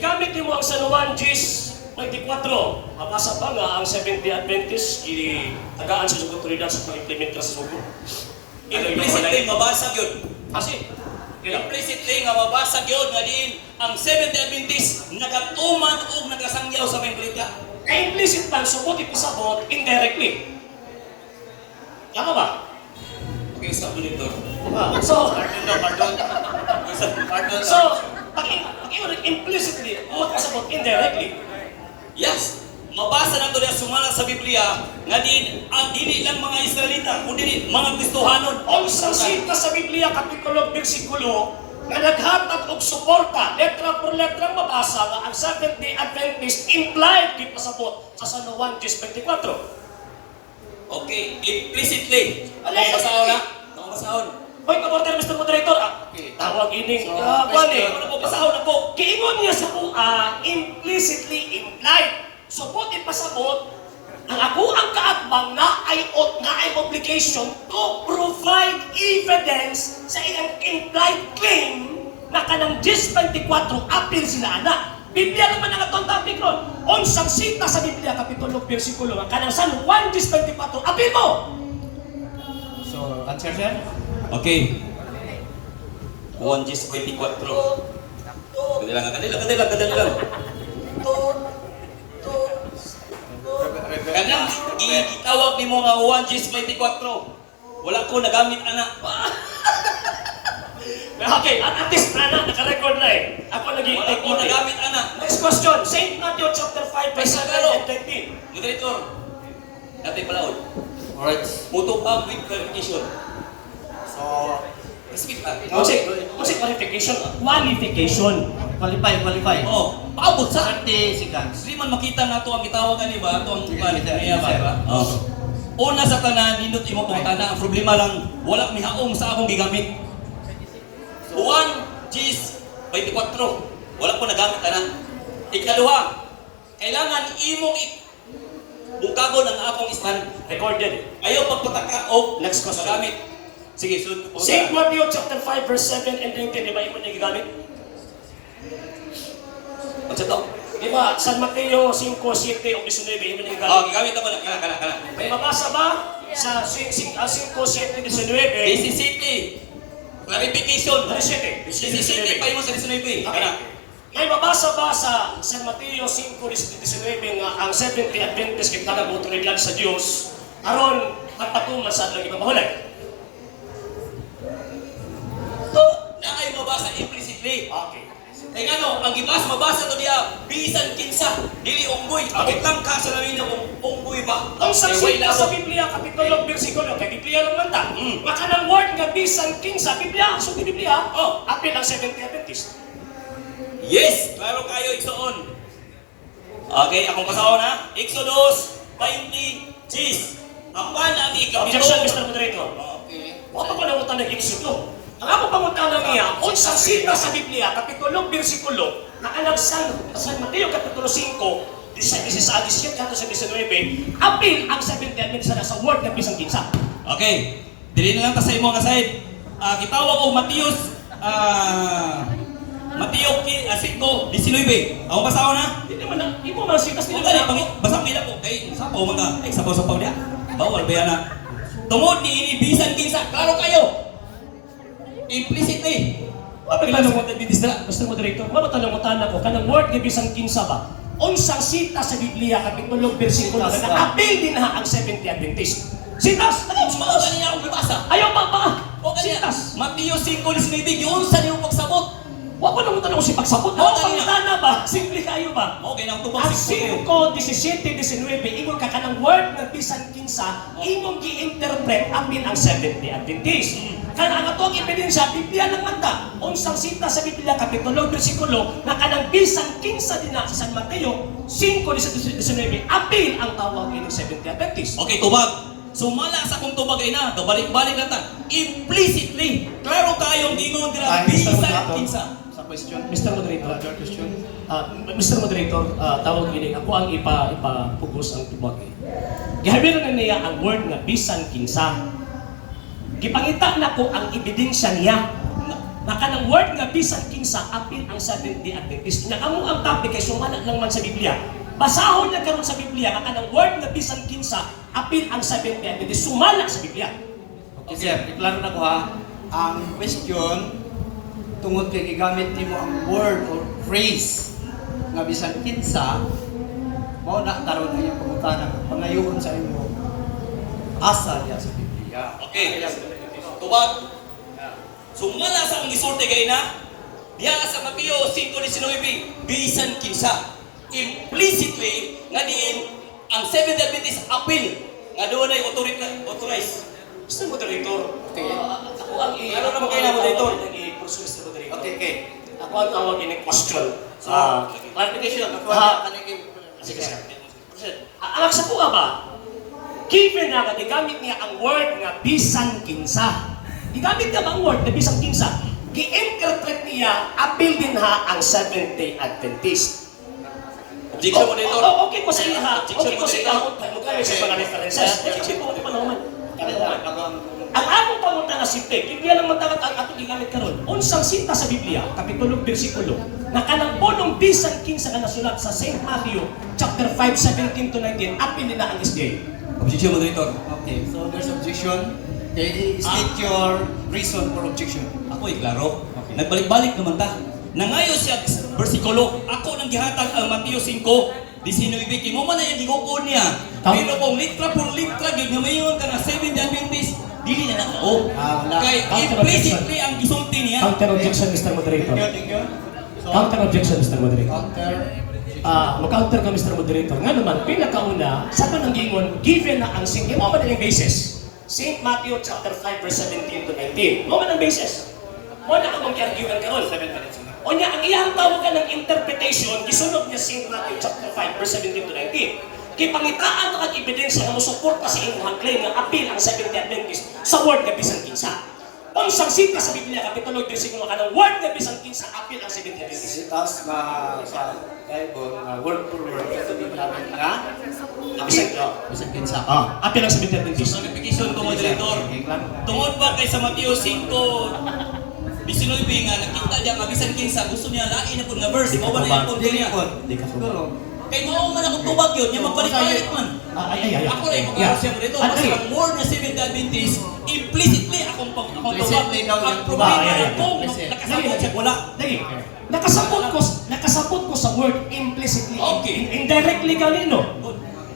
Igamit mo ang San Juan Gis 24. Mabasa ba nga ang Seventh Day Adventist tagaan sa otoridad sa pag-implementa sa sugo? Implicitly mabasag yun. Kasi, Implicitly nga mabasag yun nga din ang Seventh Day Adventist nagatuman o nagasangyaw sa mga balita. implicit man, subot ipasabot indirectly. Tama ba? Okay, stop mo dito. So, Pardon. so, implicitly, o pasabot indirectly. Yes. Mabasa na ito na sumala sa Biblia nga din ang dili lang mga Israelita kundi mga Kristohanon. Unsang sita sa Biblia, kapitulo, bersikulo, na naghatag og suporta, letra por letra mabasa nga ang Seventh-day Adventist implied di pasabot sa San Juan 10:24. Okay, implicitly. Alay, Basahon na? Basahon. Hoy, kaporter, Mr. Moderator, Okay. tawag ining, So, kwani, ano po, basahon na po. kiingon niya sa implicitly implied. Subot ipasabot, ang ako ang kaatbang na ay obligation to provide evidence sa ilang implied claim na kanang 10:24 apil sila anak. Biblia naman ang atong topic ron. Unsang sita sa Biblia, kapitulo, bersikulo, ang kanang San Juan 10:24 apil mo. So, answer sir? Okay. 1:24. Kadali lang. Kanang gitawag ni mo nga 1:24. Wala ko nagamit anak. Okay, at least na naka-record na eh. Ako Wala nag-i-take ko nagamit anak. Next question, St. Matthew chapter 5, verse 7 and 13. Moderator. Natin palaod. Alright. Muto pa with clarification. So, Respect pa. Kasi qualification, qualification. qualify. Oh, paabot sa 30 seconds. Di man makita na to ang gitawagan ni ba? Ito ang Sige, plan sir. niya ba? Oh. Una sa tanan, nindot imo pangutana. Ang problema lang, wala mi haong sa akong gigamit. 1:24. Wala ko nagamit ana. Ikaduha, kailangan imong bukagon ang akong stand. Recorded. Ayaw pagpataka o Next question. magamit. Sige, sunod po. St. Matthew chapter 5, verse 7 and 13. Di ba yung nagigamit? Ano to? Di ba, San Mateo 5, 7 o 19, yung Oh, nagigamit? gigamit ako na. Kana. May mabasa ba sa 5, 7, 19? Mississippi. Clarification. 17. Mississippi pa mo sa 19. Kana. May mabasa ba sa San Mateo 5, 19 nga ang Seventh-day Adventist kay tagang otoridad sa Diyos aron magpatuman sa atong ipamahulay? Naay mabasa implicitly. Okay. Kaya ano, ang gibas mabasa to diya bisan kinsa dili unggoy. Abot lang ka sa lamin kung unggoy ba. Ang saksi Kay way sa labot. Biblia, kapitulo, bersikulo, kay Biblia lang man ta. Maka ng word nga bisan kinsa, Biblia, so Biblia, apil ang Seventh-day Adventist. Yes, klaro kayo igsoon. Okay, akong pasahon ha. Exodus 20:10. Apan ang Objection, ikapito. Mr. Moderator. Okay. Wala pa nang utang nag-exodo. Ang ako pangutana niya, unsang sita sa Biblia, kapitulo, bersikulo, na alang San Mateo, kapitulo 5, 17 hanggang sa 19, apil ang Seventh-day Adventist sa word nga bisan kinsa. Okay. Dili na lang ta sa imo nga side. Gitawag og Mateus Mateo 5:19. Ako pasahon ha. Hindi man na, hindi mo man sitas Kung nila. gani, basang nila po. Kay, sapaw mga, ay, sapaw niya. Bawal ba yan na? Tungod ni inibisan kinsa, klaro kayo. Implicitly. Mapatanong mo Mr. Moderator, mapatanong ko, kanang word nga bisan kinsa ba? Unsang sita sa Biblia, kapitulo, bersikulo, Sitas na ba? apil din ha ang Seventh-day Adventist. Sitas! Ano, sumaugan niya akong bibasa. Ayaw pa! O kanya, Sitas! Mateo 5:19, yun sa niyong pagsabot. Wa pa nang tanong si pagsabot. Oo, Ano kanina. pangutana ba? Simple kayo ba? Okay, nang tubang Ang 5. 5, 17, 19, ingon ka kanang word nga bisan kinsa, imong gi-interpret apil ang Seventh-day Adventist. Kana ang atong ebidensya, Biblia lang man ta. Unsang sita sa Biblia, kapitulo, bersikulo, na kanang bisan kinsa din na sa San Mateo 5, 19, apil ang tawag ng Seventh-day Adventist. Okay, tubag. Sumala sa kung tubag ay na, balik-balik lang ta. Implicitly, klaro kayong gingon dira, Ay, Mr. bisan Moderator. kinsa. Sa question. Mr. Moderator, Your question. Mr. Moderator, tawag ini ako ang ipapugos ang tubag. Gihabiran na niya ang word nga bisan kinsa. Gipangita na ko ang ebidensya niya. na kanang word nga bisan kinsa apil ang Seventh-day Adventist. Nga amo ang topic kay sumala lang man sa Biblia. Basahon na karon sa Biblia nga kanang word nga bisan kinsa apil ang Seventh-day Adventist. Sumala sa Biblia. Okay, sir. Iklaro na ko ha. Ang question, tungod kay gigamit nimo ang word or phrase nga bisan kinsa, mao na karon ay pangutana pangayoon sa imo asa diya sa Biblia. Okay. Tubag. Sumala sa ang gisulti kay na diya sa Mateo 5:19 bisan kinsa. Implicitly nga diin ang Seventh-day Adventist appeal nga doon ay authorize. Mr. Moderator, Okay. ako ang Ano naman kayo na, Moderator? i-pursue, Mr. Moderator. Okay, okay. Ako ang tawag in-question. So, clarification, ako Sige, sir. Alam sa kuha ba? Given na nga, gigamit niya ang word nga bisan kinsa. Gigamit niya ba ang word na bisan kinsa? Gi-interpret niya, appeal din ha ang Seventh-day Adventist. Objection mo dito. Okay ko sa iya ha. Okay ko sa iya. Magkano sa mga references? Objection mo pa naman. Ang akong pangunta na simple, Biblia lang matagat ang atong gigamit karon. Unsang sinta sa Biblia, kapitulo, bersikulo, na kanang punong bisan kinsa nga nasulat sa St. Matthew, chapter 5:17 to 19, apil nila ang SDA. Objection moderator. Okay, so there's objection. Okay, state your reason for objection. Ako klaro. Nagbalik-balik naman ta. Nangayo siya bersikulo. Ako nang gihatag ang Mateo 5:19 kimo man na yung gigukod niya. Pero kung litra por litra gyud nga mayon ka na Seventh-day Adventist, dili na nako. Wala. Kay implicitly ang gisulti niya. Counter objection, Mr. Moderator. Thank you. So, Counter objection, Mr. Moderator. counter. Mag-counter ka, Mr. Moderator. Nga naman, pinakauna, sa kanang gingon, given na ang singing, mo man ang basis. St. Matthew chapter 5:17 to 19. Mo man ang basis. Mo na ka mag-arguan karon. 7 minutes. O niya, ang iyang tawag ka ng interpretation, gisunod niya St. Matthew chapter 5:17 to 19. Kay pangitaan na kag ebidensya nga mosuporta sa imong claim nga apil ang Seventh-day Adventist sa word nga bisan kinsa. Unsang sinta sa Biblia kapitulo 3 ka ng word nga bisan kinsa apil ang Seventh-day Adventist. Sitas na sa Bible, word for word, ito din namin na bisan kinsa. Apil ang Seventh-day Adventist. Notification ko moderator. Tungod ba kay sa Mateo 5:19 nga nakita diya nga bisan kinsa gusto niya lain na pud nga verse. Mao ba na yung punto niya? Kay mao man akong tubag yun, niya magbalik-balik man. Ako rin mag-aral siya mo dito. Basta ang word na Seventh-day Adventist, implicitly akong tubag. Implicitly daw Ang yan. problema kung nakasabot siya wala. Nakasabot ko sa word implicitly. Okay. Indirectly kanino.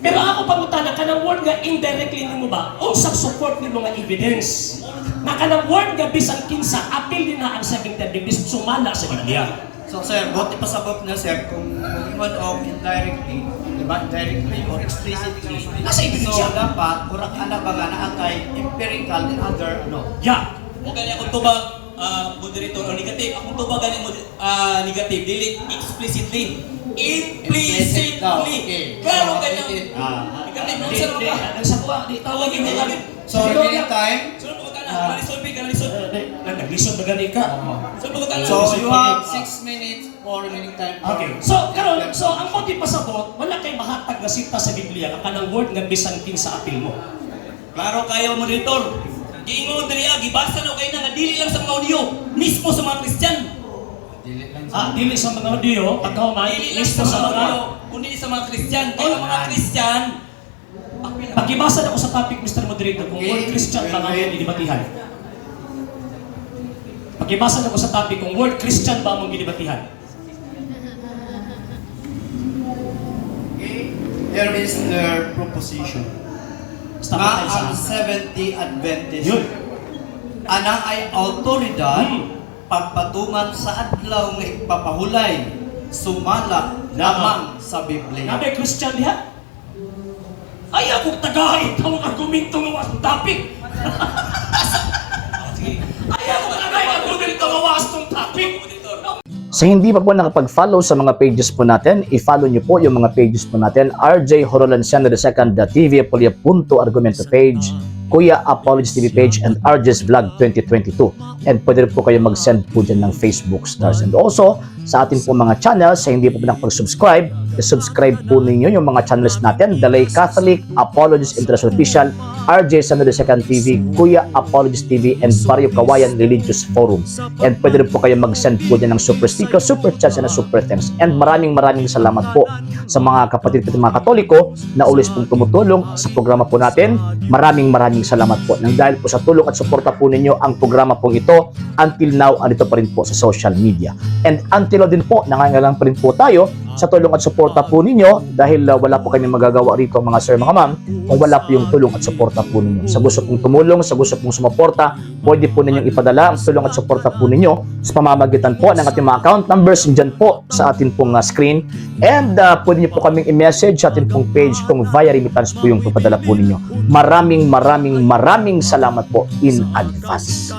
Pero ako pangutana ka ng word nga indirectly nimo ba? Unsang support nimo nga evidence? Na kanang word nga bisan kinsa apil din na ang Seventh-day Adventist sumala sa Biblia. So sir, buti pasabot na sir kung mag-ingon o indirectly, diba? Indirectly or explicitly. Nasa ebidensya. So dapat, kurang anak ba nga na kay empirical and other Yeah. O gani akong tubag, moderator o negative. Akong tubag gani negative, dili explicitly. Implicitly. daw. Okay. Klaro kaya. Negative. Negative, no sa mga. Ang sakwa, di tawagin mo kami. So remaining time, Sunod po ka na, kanalisod. Naglisod ba gani ka? Sunod po ka na. so you have 6 minutes for remaining time. Okay. So karon, so ang konti pasabot, wala kay mahatag na sinta sa Biblia nga kanang word nga bisan kinsa apil mo. Klaro kayo, moderator. Giingon diri gibasa na kayo na nga dili lang sa mga audio, mismo sa mga Kristyan. Dili sa mga audio, pagkaumay, Dili lang listo sa sa mga mga audio, kundi sa mga Kristyan. Kaya ang mga Kristyan, Pagibasa na ko sa topic, Mr. Moderator, kung word Christian ba nga mong gidibatihan. Pagibasa na ko sa topic, kung word Christian ba mong gidibatihan. There is their proposition. Basta Nga patay sa ang Seventh-day Adventist, yun. ana ay autoridad Hmm. pagpatungan sa adlaw nga ipapahulay sumala lamang sa Biblia. Nabi Christian diha? Ay, akong tagahay, itong argumento nga was topic. Ay, akong tagahay, argumento nga was topic. Sa hindi pa po nakapag-follow sa mga pages po natin, i-follow nyo po yung mga pages po natin, RJ Horolanciano II, TV Apolia Punto Argumento page, Kuya Apologies TV page, and RJ's Vlog 2022. And pwede rin po kayo mag-send po dyan ng Facebook stars. And also, sa ating po mga channel, sa hindi pa po nakapag-subscribe, subscribe po ninyo yung mga channels natin, Dalay Catholic, Apologist International Official, RJ Santo II TV, Kuya Apologist TV, and Barrio Kawayan Religious Forum. And pwede rin po kayo mag-send po dyan ng super sticker, super chats, and super thanks. And maraming salamat po sa mga kapatid at mga Katoliko na ulis pong tumutulong sa programa po natin. Maraming salamat po. Nang dahil po sa tulong at suporta po ninyo, ang programa po ito until now, andito pa rin po sa social media. And until now din po, nangangailangan pa rin po tayo sa tulong at suporta po ninyo dahil wala po kami magagawa rito mga sir, mga ma'am, kung wala po yung tulong at suporta po ninyo. Sa gusto pong tumulong, sa gusto pong sumuporta, pwede po ninyong ipadala ang tulong at suporta po ninyo sa pamamagitan po ng ating mga account numbers dyan po sa ating pong screen. And pwede nyo po kaming i-message sa ating pong page kung via remittance po yung papadala po ninyo. Maraming salamat po in advance.